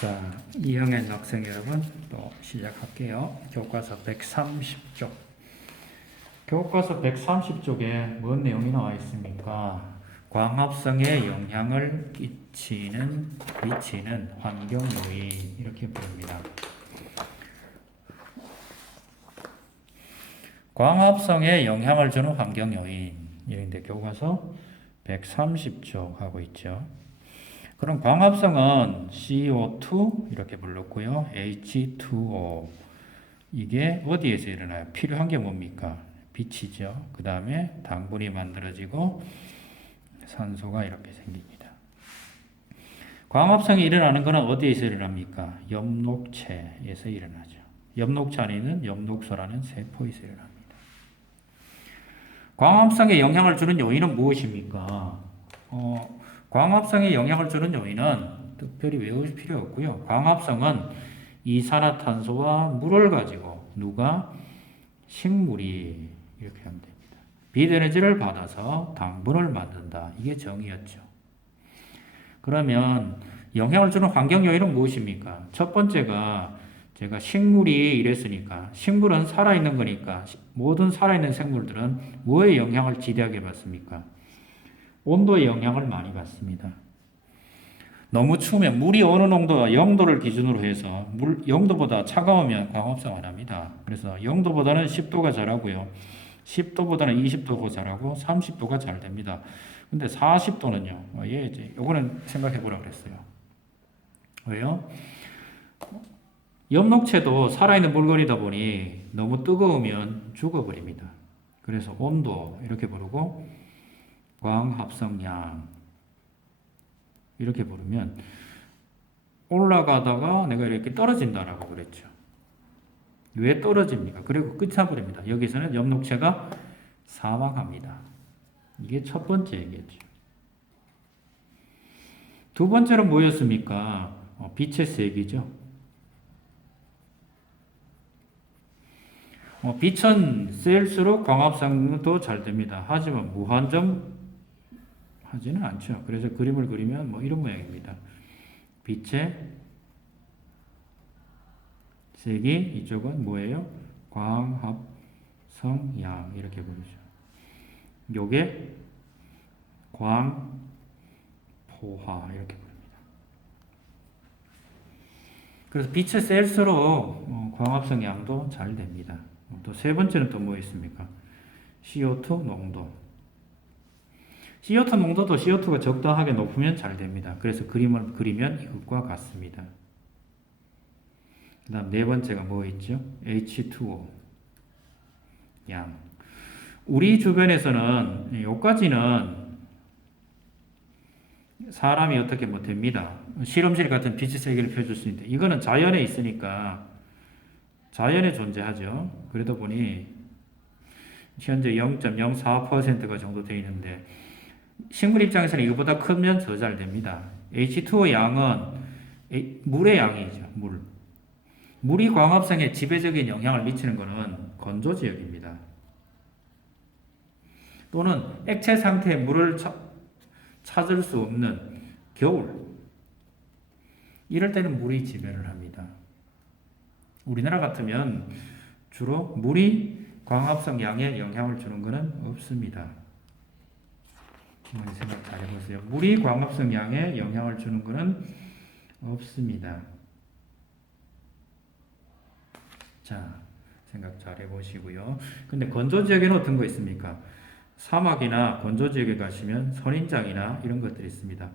자, 2학년 학생 여러분, 또 시작할게요. 교과서 130쪽. 교과서 130쪽에 뭔 내용이 나와 있습니까? 광합성에 영향을 미치는 환경 요인, 이렇게 부릅니다. 광합성에 영향을 주는 환경 요인, 이런데 교과서 130쪽 하고 있죠. 그럼 광합성은 CO2 이렇게 불렀고요. H2O 이게 어디에서 일어나요? 필요한 게 뭡니까? 빛이죠. 그 다음에 당분이 만들어지고 산소가 이렇게 생깁니다. 광합성이 일어나는 것은 어디에서 일어납니까? 엽록체에서 일어나죠. 엽록체 안에 있는 엽록소라는 세포에서 일어납니다. 광합성에 영향을 주는 요인은 무엇입니까? 광합성에 영향을 주는 요인은 특별히 외울 필요 없고요. 광합성은 이산화탄소와 물을 가지고 누가? 식물이 이렇게 하면 됩니다. 빛에너지를 받아서 당분을 만든다. 이게 정의였죠. 그러면 영향을 주는 환경 요인은 무엇입니까? 첫 번째가 제가 식물이 이랬으니까 식물은 살아있는 거니까 모든 살아있는 생물들은 뭐에 영향을 지대하게 받습니까? 온도의 영향을 많이 받습니다. 너무 추우면 물이 어느 농도가 0도를 기준으로 해서 0도보다 차가우면 광합성 안 합니다. 그래서 0도보다는 10도가 잘하고요. 10도보다는 20도가 잘하고 30도가 잘 됩니다. 근데 40도는요. 요거는 생각해 보라 그랬어요. 왜요? 엽록체도 살아있는 물건이다 보니 너무 뜨거우면 죽어버립니다. 그래서 온도 이렇게 부르고 광합성량 이렇게 부르면 올라가다가 내가 이렇게 떨어진다라고 그랬죠. 왜 떨어집니까? 그리고 끝이 나버립니다. 여기서는 엽록체가 사망합니다. 이게 첫 번째 얘기였죠. 두 번째는 뭐였습니까? 빛의 세기죠. 빛은 셀수록 광합성도 잘 됩니다. 하지만 무한정 하지는 않죠. 그래서 그림을 그리면 이런 모양입니다. 빛의 색이 이쪽은 뭐예요? 광합성량 이렇게 부르죠. 요게 광포화 이렇게 부릅니다. 그래서 빛의 셀수록 광합성량도 잘 됩니다. 또 세 번째는 또 뭐 있습니까? CO2 농도. CO2 농도도 CO2가 적당하게 높으면 잘 됩니다. 그래서 그림을 그리면 이것과 같습니다. 그 다음 네 번째가 뭐 있죠? H2O 양. 우리 주변에서는 여기까지는 사람이 어떻게 됩니다. 실험실 같은 빛의 세계를 펴줄 수 있는데 이거는 자연에 있으니까 자연에 존재하죠. 그러다 보니 현재 0.04%가 정도 되어 있는데 식물 입장에서는 이거보다 크면 더 잘 됩니다. H2O 양은 물의 양이죠. 물이 광합성에 지배적인 영향을 미치는 것은 건조 지역입니다. 또는 액체 상태의 물을 찾을 수 없는 겨울. 이럴 때는 물이 지배를 합니다. 우리나라 같으면 주로 물이 광합성 양에 영향을 주는 것은 없습니다. 생각 잘 해보세요. 물이 광합성 양에 영향을 주는 것은 없습니다. 자, 생각 잘 해보시고요. 근데 건조 지역에는 어떤 거 있습니까? 사막이나 건조 지역에 가시면 선인장이나 이런 것들이 있습니다.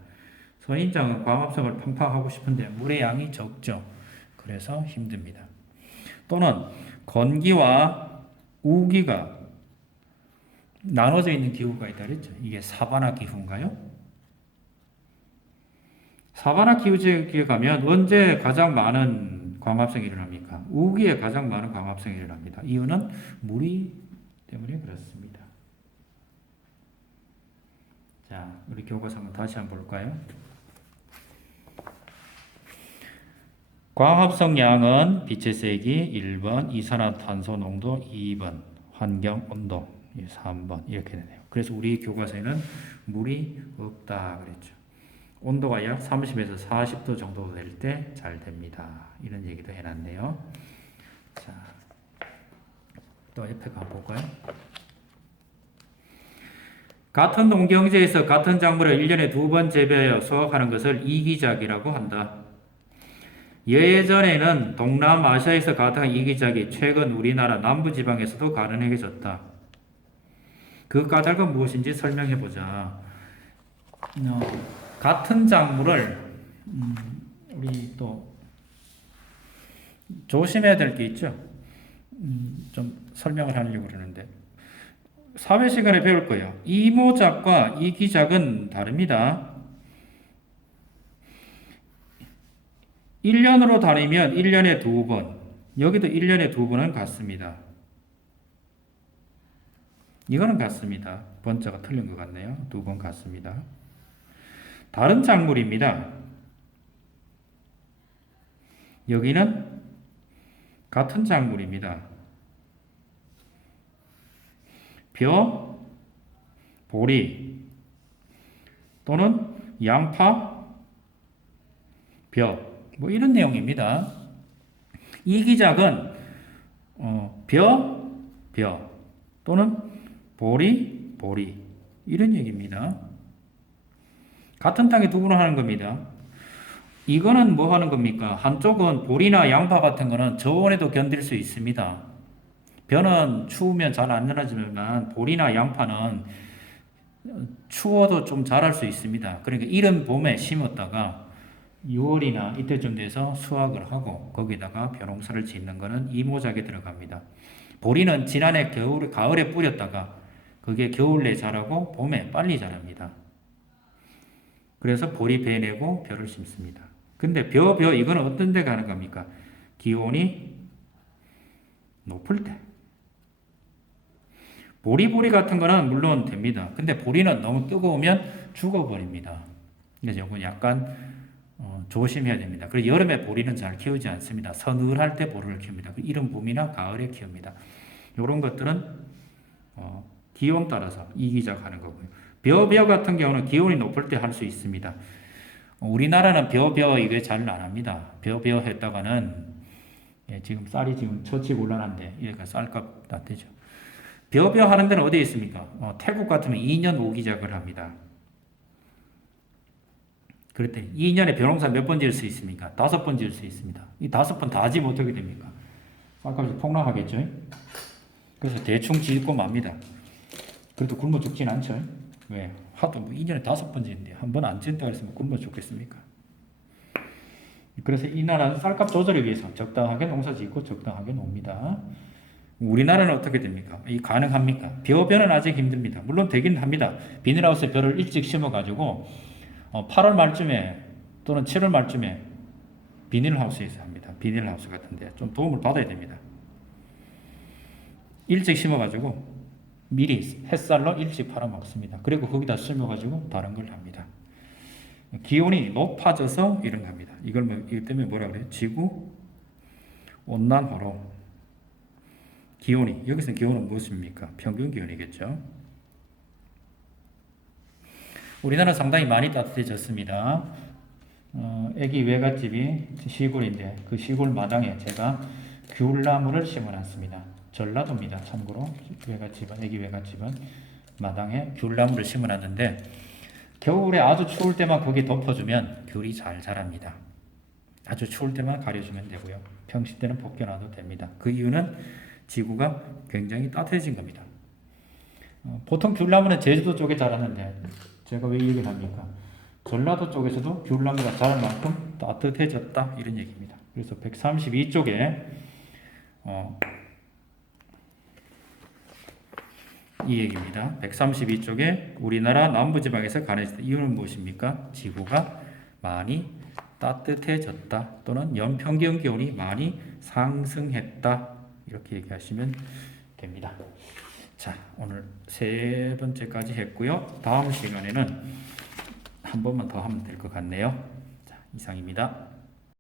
선인장은 광합성을 팡팡 하고 싶은데 물의 양이 적죠. 그래서 힘듭니다. 또는 건기와 우기가 나눠져 있는 기후가 있다 그랬죠. 이게 사바나 기후인가요? 사바나 기후 지역에 가면 언제 가장 많은 광합성이 일어납니까? 우기에 가장 많은 광합성이 일어납니다. 이유는 물이 때문에 그렇습니다. 자, 우리 교과서 한번 다시 한번 볼까요? 광합성량은 빛의 세기 1번, 이산화탄소 농도 2번, 환경 온도 3번 이렇게 되네요. 그래서 우리 교과서에는 물이 없다 그랬죠. 온도가 약 30에서 40도 정도 될 때 잘 됩니다. 이런 얘기도 해놨네요. 자, 또 옆에 가볼까요? 같은 농경지에서 같은 작물을 1년에 2번 재배하여 수확하는 것을 이기작이라고 한다. 예전에는 동남아시아에서 가능한 이기작이 최근 우리나라 남부지방에서도 가능해졌다. 그 까닭은 무엇인지 설명해보자. 같은 작물을 우리 또 조심해야 될 게 있죠. 좀 설명을 하려고 그러는데 사회 시간에 배울 거예요. 이모작과 이기작은 다릅니다. 1년으로 다니면 1년에 2번, 여기도 1년에 2번은 같습니다. 이거는 같습니다. 번자가 틀린 것 같네요. 2번 같습니다. 다른 작물입니다. 여기는 같은 작물입니다. 벼, 보리 또는 양파, 벼 뭐 이런 내용입니다. 이기작은 벼 또는 보리 이런 얘기입니다. 같은 땅에 두 번 하는 겁니다. 이거는 뭐 하는 겁니까? 한쪽은 보리나 양파 같은 거는 저온에도 견딜 수 있습니다. 벼는 추우면 잘 안 자라지만 보리나 양파는 추워도 좀 자랄 수 있습니다. 그러니까 이른 봄에 심었다가 6월이나 이때쯤 돼서 수확을 하고 거기다가 벼농사를 짓는 거는 이모작에 들어갑니다. 보리는 지난해 가을에 뿌렸다가 그게 겨울에 자라고 봄에 빨리 자랍니다. 그래서 보리 베내고 벼를 심습니다. 근데 벼 이거는 어떤 데 가는 겁니까? 기온이 높을 때. 보리 같은 거는 물론 됩니다. 근데 보리는 너무 뜨거우면 죽어버립니다. 그래서 이건 약간 조심해야 됩니다. 그리고 여름에 보리는 잘 키우지 않습니다. 서늘할 때 보리를 키웁니다. 이른 봄이나 가을에 키웁니다. 이런 것들은 기온 따라서 이기작 하는 거고요. 벼 같은 경우는 기온이 높을 때 할 수 있습니다. 우리나라는 벼 이거 잘 안 합니다. 벼 했다가는 지금 쌀이 지금 처치곤란한데 이렇게 쌀값 다 되죠. 벼 하는 데는 어디에 있습니까? 태국 같으면 2년 오기작을 합니다. 그랬더니 2년에 벼농사 몇 번 지을 수 있습니까? 5번 지을 수 있습니다. 이 5번 다 하지 못하게 됩니까? 쌀값이 폭락하겠죠? 그래서 대충 짓고 맙니다. 그래도 굶어 죽진 않죠? 왜? 하도 뭐 2년에 5번 짓는데 한 번 안 짓는다고 해서 뭐 굶어 죽겠습니까? 그래서 이 나라는 쌀값 조절을 위해서 적당하게 농사 짓고 적당하게 놉니다. 우리나라는 어떻게 됩니까? 이 가능합니까? 벼는 아직 힘듭니다. 물론 되긴 합니다. 비닐하우스에 벼를 일찍 심어가지고 8월 말쯤에 또는 7월 말쯤에 비닐하우스에서 합니다. 비닐하우스 같은데 좀 도움을 받아야 됩니다. 일찍 심어가지고 미리 햇살로 일찍 팔아먹습니다. 그리고 거기다 심어가지고 다른 걸 합니다. 기온이 높아져서 이런 겁니다. 이걸 이것 때문에 뭐라 그래요? 지구 온난화로 기온이, 여기서 기온은 무엇입니까? 평균 기온이겠죠. 우리나라는 상당히 많이 따뜻해졌습니다. 애기 외갓집이 시골인데 그 시골 마당에 제가 귤나무를 심어놨습니다. 전라도입니다. 참고로 애기 외갓집은 마당에 귤나무를 심어놨는데 겨울에 아주 추울 때만 거기 덮어주면 귤이 잘 자랍니다. 아주 추울 때만 가려주면 되고요. 평시 때는 벗겨놔도 됩니다. 그 이유는 지구가 굉장히 따뜻해진 겁니다. 보통 귤나무는 제주도 쪽에 자라는데 제가 왜 얘기를 합니까? 전라도 쪽에서도 귤나무가 자랄 만큼 따뜻해졌다 이런 얘기입니다. 그래서 132쪽에 이 얘기입니다. 132쪽에 우리나라 남부지방에서 가능해졌다. 이유는 무엇입니까? 지구가 많이 따뜻해졌다 또는 연평균 기온이 많이 상승했다 이렇게 얘기하시면 됩니다. 자, 오늘 3번째까지 했고요. 다음 시간에는 한 번만 더 하면 될 것 같네요. 자, 이상입니다.